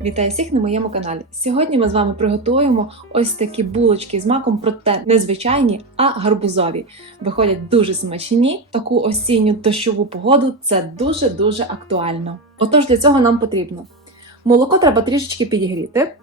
Вітаю всіх на моєму каналі. Сьогодні ми з вами приготуємо ось такі булочки з маком, проте не звичайні, а гарбузові. Виходять дуже смачні. Таку осінню дощову погоду це дуже-дуже актуально. Отож, для цього нам потрібно молоко треба трішечки підігріти.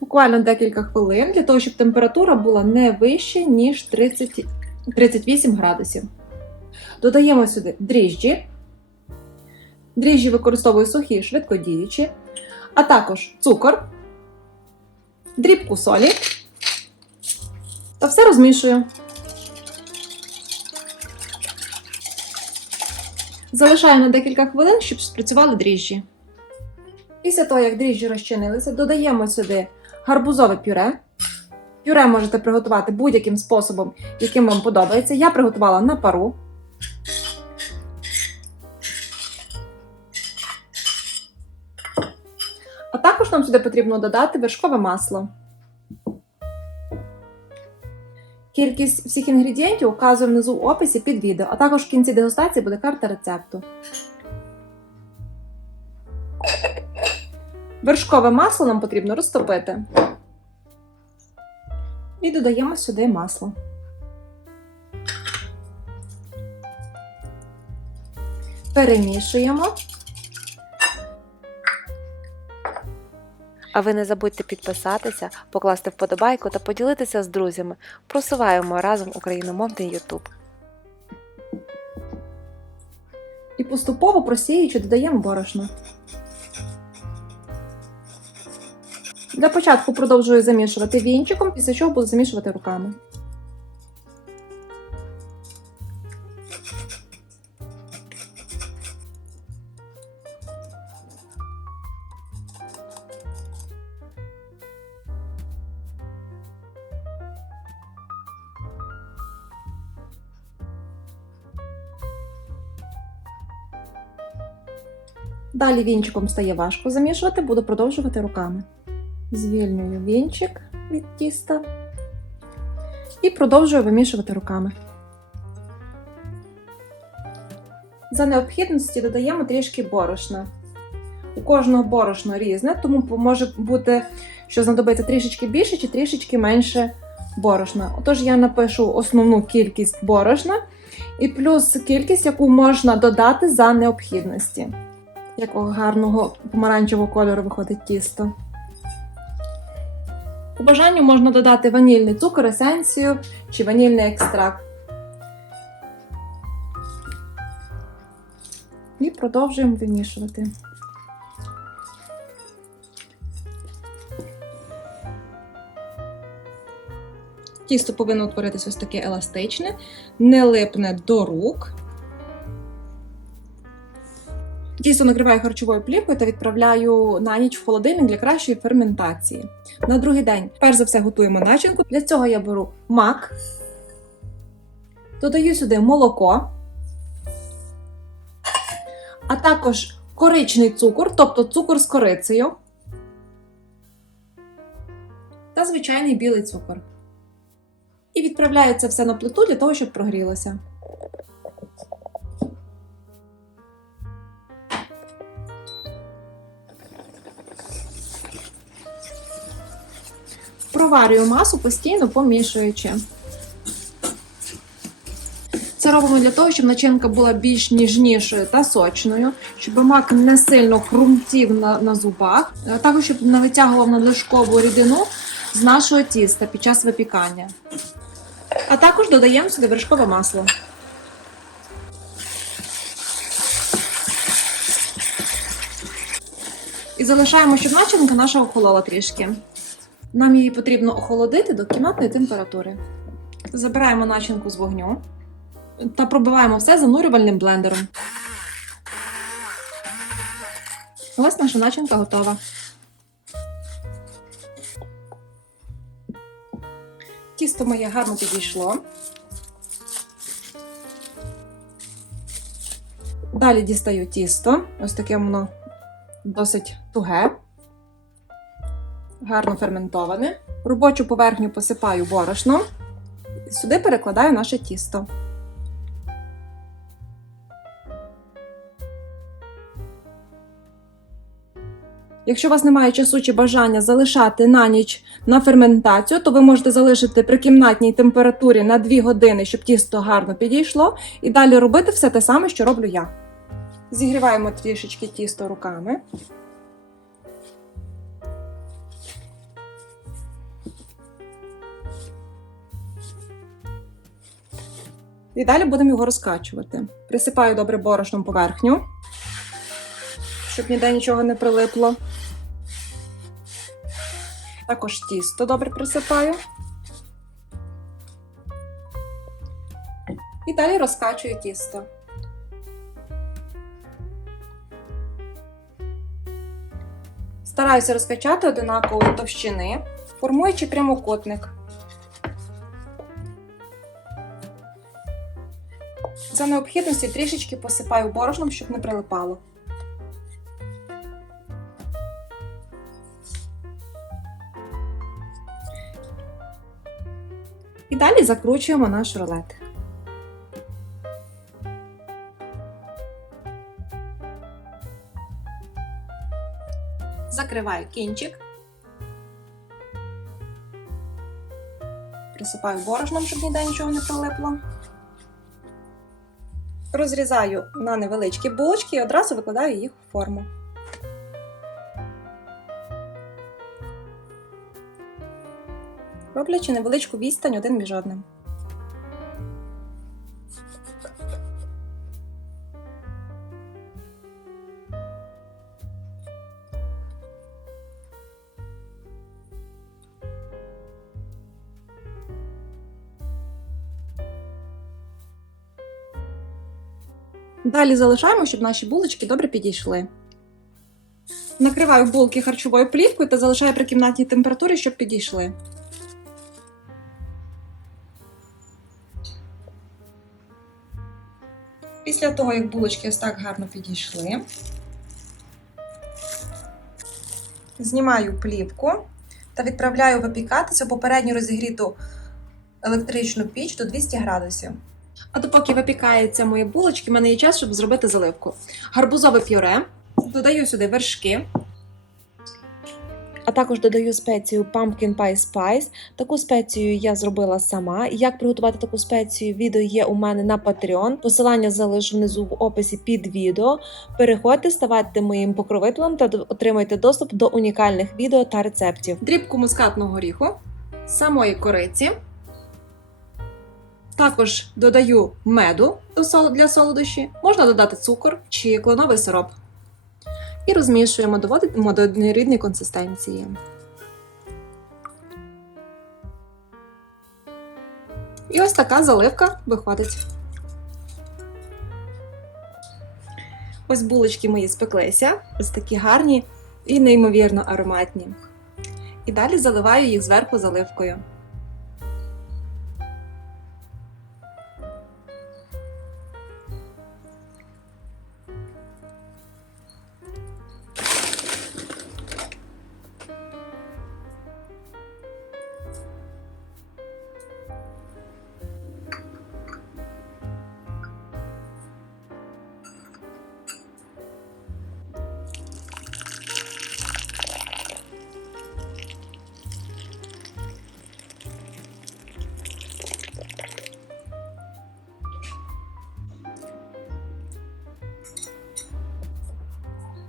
Буквально декілька хвилин для того, щоб температура була не вища, ніж 30, 38 градусів. Додаємо сюди дріжджі. Дріжджі використовую сухі, швидкодіючі, а також цукор, дрібку солі та все розмішую. Залишаю на декілька хвилин, щоб спрацювали дріжджі. Після того, як дріжджі розчинилися, додаємо сюди гарбузове пюре. Пюре можете приготувати будь-яким способом, яким вам подобається. Я приготувала на пару. Також нам сюди потрібно додати вершкове масло. Кількість всіх інгредієнтів указую внизу в описі під відео, а також в кінці дегустації буде карта рецепту. Вершкове масло нам потрібно розтопити. І додаємо сюди масло. Перемішуємо. А ви не забудьте підписатися, покласти вподобайку та поділитися з друзями. Просуваємо разом україномовний YouTube. І поступово просіюючи додаємо борошно. Для початку продовжую замішувати вінчиком, після чого буду замішувати руками. Далі вінчиком стає важко замішувати, буду продовжувати руками. Звільнюю вінчик від тіста і продовжую вимішувати руками. За необхідності додаємо трішки борошна. У кожного борошно різне, тому може бути, що знадобиться трішечки більше чи трішечки менше борошна. Отож, я напишу основну кількість борошна і плюс кількість, яку можна додати за необхідності якого гарного помаранчевого кольору виходить тісто. По бажанню можна додати ванільний цукор, есенцію чи ванільний екстракт. І продовжуємо вимішувати. Тісто повинно утворитися ось таке еластичне, не липне до рук. Тісто накриваю харчовою плівкою та відправляю на ніч в холодильник для кращої ферментації. На другий день, перш за все, готуємо начинку. Для цього я беру мак, додаю сюди молоко, а також коричний цукор, тобто цукор з корицею та звичайний білий цукор. І відправляю це все на плиту для того, щоб прогрілося. Проварюю масу постійно помішуючи. Це робимо для того, щоб начинка була більш ніжнішою та сочною, щоб мак не сильно хрумтів на, на зубах, а також щоб не витягував надлишкову рідину з нашого тіста під час випікання. А також додаємо сюди вершкове масло. І залишаємо, щоб начинка наша охолола трішки. Нам її потрібно охолодити до кімнатної температури. Забираємо начинку з вогню та пробиваємо все занурювальним блендером. Ось наша начинка готова. Тісто моє гарно підійшло. Далі дістаю тісто. Ось таке воно досить туге гарно ферментоване. Робочу поверхню посипаю борошном. Сюди перекладаю наше тісто. Якщо у вас немає часу чи бажання залишати на ніч на ферментацію, то ви можете залишити при кімнатній температурі на 2 години, щоб тісто гарно підійшло, і далі робити все те саме, що роблю я. Зігріваємо трішечки тісто руками. І далі будемо його розкачувати. Присипаю добре борошном поверхню, щоб ніде нічого не прилипло. Також тісто добре присипаю. І далі розкачую тісто. Стараюся розкачати одинакової товщини, формуючи прямокутник. За необхідності трішечки посипаю борошном, щоб не прилипало. І далі закручуємо наш рулет. Закриваю кінчик. Присипаю борошном, щоб ніде нічого не прилипло. Розрізаю на невеличкі булочки і одразу викладаю їх у форму. Роблячи невеличку відстань один між одним. Далі залишаємо, щоб наші булочки добре підійшли. Накриваю булки харчовою плівкою та залишаю при кімнатній температурі, щоб підійшли. Після того, як булочки ось так гарно підійшли, знімаю плівку та відправляю випікатися у попередньо розігріту електричну піч до 200 градусів. А допоки випікаються мої булочки, в мене є час, щоб зробити заливку. Гарбузове пюре, додаю сюди вершки, А також додаю спецію Pumpkin Pie Spice. Таку спецію я зробила сама. Як приготувати таку спецію, відео є у мене на Patreon. Посилання залишу внизу в описі під відео. Переходьте, ставайте моїм покровителем та отримайте доступ до унікальних відео та рецептів. дрібку мускатного горіху, самої кориці. Також додаю меду для солодощі, можна додати цукор чи кленовий сироп. І розмішуємо, доводимо до однорідної консистенції. І ось така заливка виходить. Ось булочки мої спеклися, ось такі гарні і неймовірно ароматні. І далі заливаю їх зверху заливкою.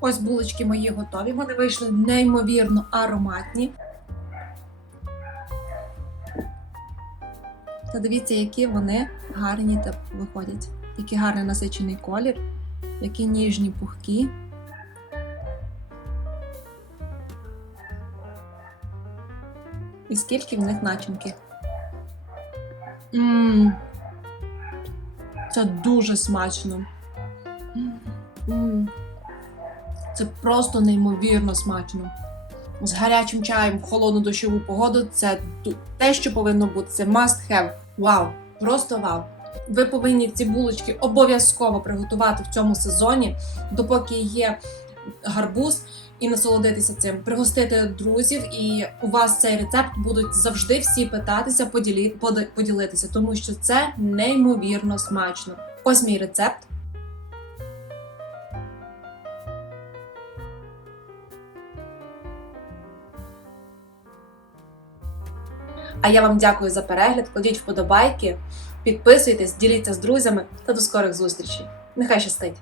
Ось булочки мої готові. Вони вийшли неймовірно ароматні. Та дивіться, які вони гарні та виходять. Який гарний насичений колір, які ніжні пухкі. І скільки в них начинки. Мм. Це дуже смачно. Це просто неймовірно смачно. З гарячим чаєм в холодну дощову погоду це те, що повинно бути. Це must have. Вау! Просто вау! Ви повинні ці булочки обов'язково приготувати в цьому сезоні, допоки є гарбуз, і насолодитися цим, пригостити друзів, і у вас цей рецепт будуть завжди всі питатися, поділі, поділитися, тому що це неймовірно смачно. Ось мій рецепт. А я вам дякую за перегляд. Кладіть вподобайки, підписуйтесь, діліться з друзями та до скорих зустрічей. Нехай щастить!